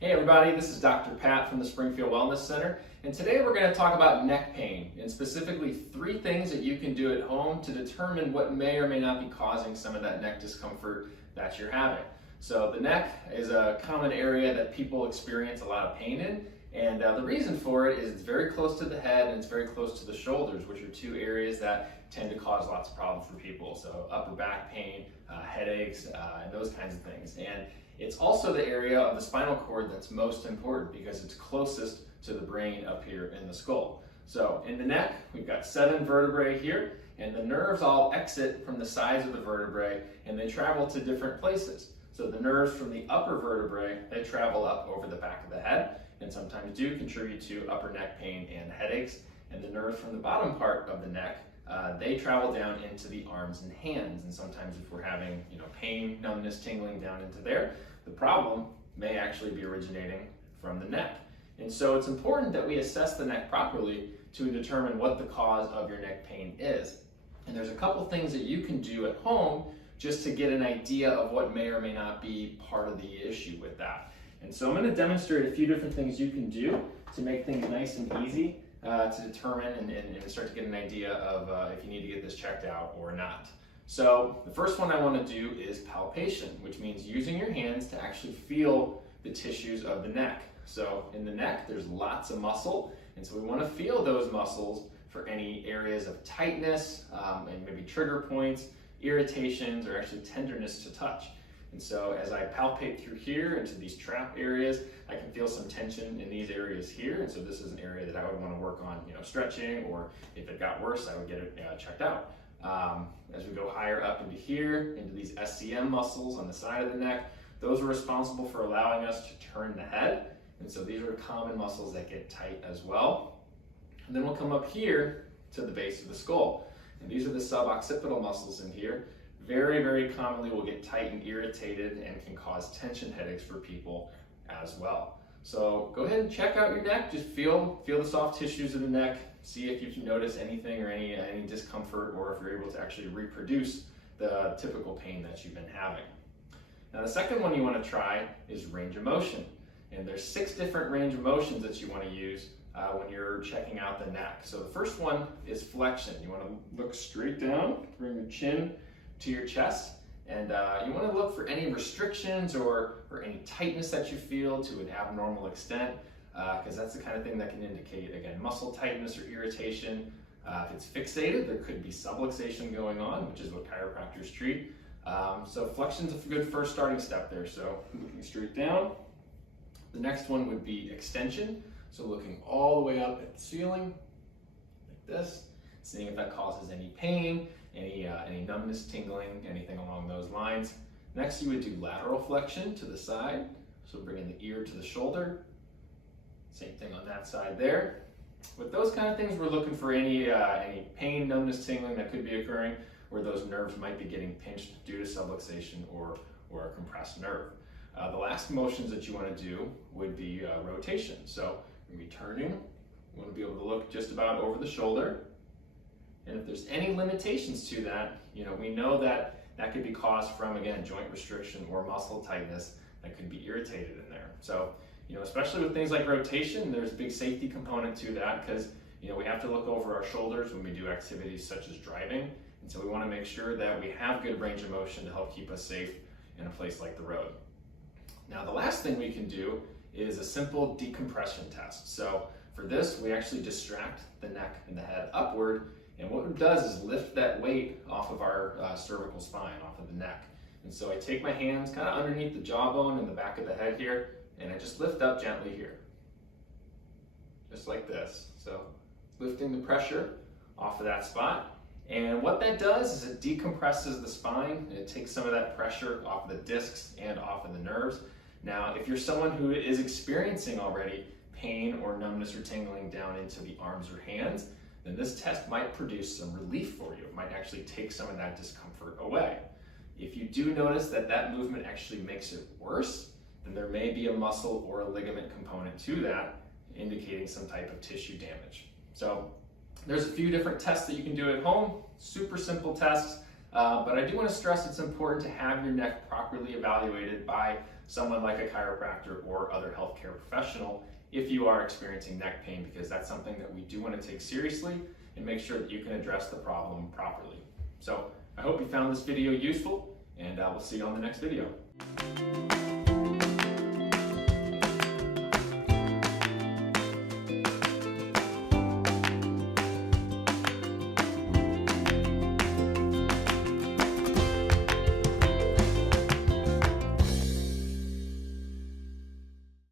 Hey everybody, this is Dr. Pat from the Springfield Wellness Center, and today we're going to talk about neck pain, and specifically 3 things that you can do at home to determine what may or may not be causing some of that neck discomfort that you're having. So the neck is a common area that people experience a lot of pain in, and the reason for it is it's very close to the head and it's very close to the shoulders, which are 2 areas that tend to cause lots of problems for people. So upper back pain, headaches, and those kinds of things. And it's also the area of the spinal cord that's most important because it's closest to the brain up here in the skull. So in the neck, we've got 7 vertebrae here, and the nerves all exit from the sides of the vertebrae and they travel to different places. So the nerves from the upper vertebrae, they travel up over the back of the head and sometimes do contribute to upper neck pain and headaches. And the nerves from the bottom part of the neck, they travel down into the arms and hands. And sometimes if we're having pain, numbness, tingling down into there, the problem may actually be originating from the neck. And so it's important that we assess the neck properly to determine what the cause of your neck pain is. And there's a couple things that you can do at home just to get an idea of what may or may not be part of the issue with that. And so I'm going to demonstrate a few different things you can do to make things nice and easy to determine and start to get an idea of if you need to get this checked out or not. So the first one I want to do is palpation, which means using your hands to actually feel the tissues of the neck. So in the neck, there's lots of muscle, and so we want to feel those muscles for any areas of tightness and maybe trigger points, irritations, or actually tenderness to touch. And so as I palpate through here into these trap areas, I can feel some tension in these areas here. And so this is an area that I would want to work on, stretching, or if it got worse, I would get it checked out. As we go higher up into here, into these SCM muscles on the side of the neck, those are responsible for allowing us to turn the head. And so these are common muscles that get tight as well. And then we'll come up here to the base of the skull. And these are the suboccipital muscles in here. Very, very commonly will get tight and irritated and can cause tension headaches for people as well. So go ahead and check out your neck. Just feel the soft tissues of the neck. See if you can notice anything or any discomfort, or if you're able to actually reproduce the typical pain that you've been having. Now the second one you want to try is range of motion. And there's 6 different range of motions that you want to use when you're checking out the neck. So the first one is flexion. You want to look straight down, bring your chin to your chest, and you want to look for any restrictions or any tightness that you feel to an abnormal extent, because that's the kind of thing that can indicate, again, muscle tightness or irritation. If it's fixated, there could be subluxation going on, which is what chiropractors treat. So flexion's a good first starting step there. So looking straight down. The next one would be extension. So looking all the way up at the ceiling, like this, seeing if that causes any pain, any numbness, tingling, anything along those lines. Next, you would do lateral flexion to the side. So bringing the ear to the shoulder. Same thing on that side there. With those kind of things, we're looking for any pain, numbness, tingling that could be occurring, where those nerves might be getting pinched due to subluxation or a compressed nerve. The last motions that you want to do would be rotation. So you're going to be turning. You want to be able to look just about over the shoulder. And if there's any limitations to that, we know that could be caused from, again, joint restriction or muscle tightness that could be irritated in there. So, especially with things like rotation, there's a big safety component to that because, we have to look over our shoulders when we do activities such as driving. And so we want to make sure that we have good range of motion to help keep us safe in a place like the road. Now, the last thing we can do is a simple decompression test. So for this, we actually distract the neck and the head upward. And what it does is lift that weight off of our cervical spine, off of the neck. And so I take my hands kind of underneath the jawbone and the back of the head here, and I just lift up gently here. Just like this. So lifting the pressure off of that spot. And what that does is it decompresses the spine, and it takes some of that pressure off of the discs and off of the nerves. Now, if you're someone who is experiencing already pain or numbness or tingling down into the arms or hands, then this test might produce some relief for you. It might actually take some of that discomfort away. If you do notice that movement actually makes it worse, then there may be a muscle or a ligament component to that, indicating some type of tissue damage. So there's a few different tests that you can do at home, super simple tests. But I do want to stress it's important to have your neck properly evaluated by someone like a chiropractor or other healthcare professional if you are experiencing neck pain, because that's something that we do want to take seriously and make sure that you can address the problem properly. So I hope you found this video useful, and we'll see you on the next video.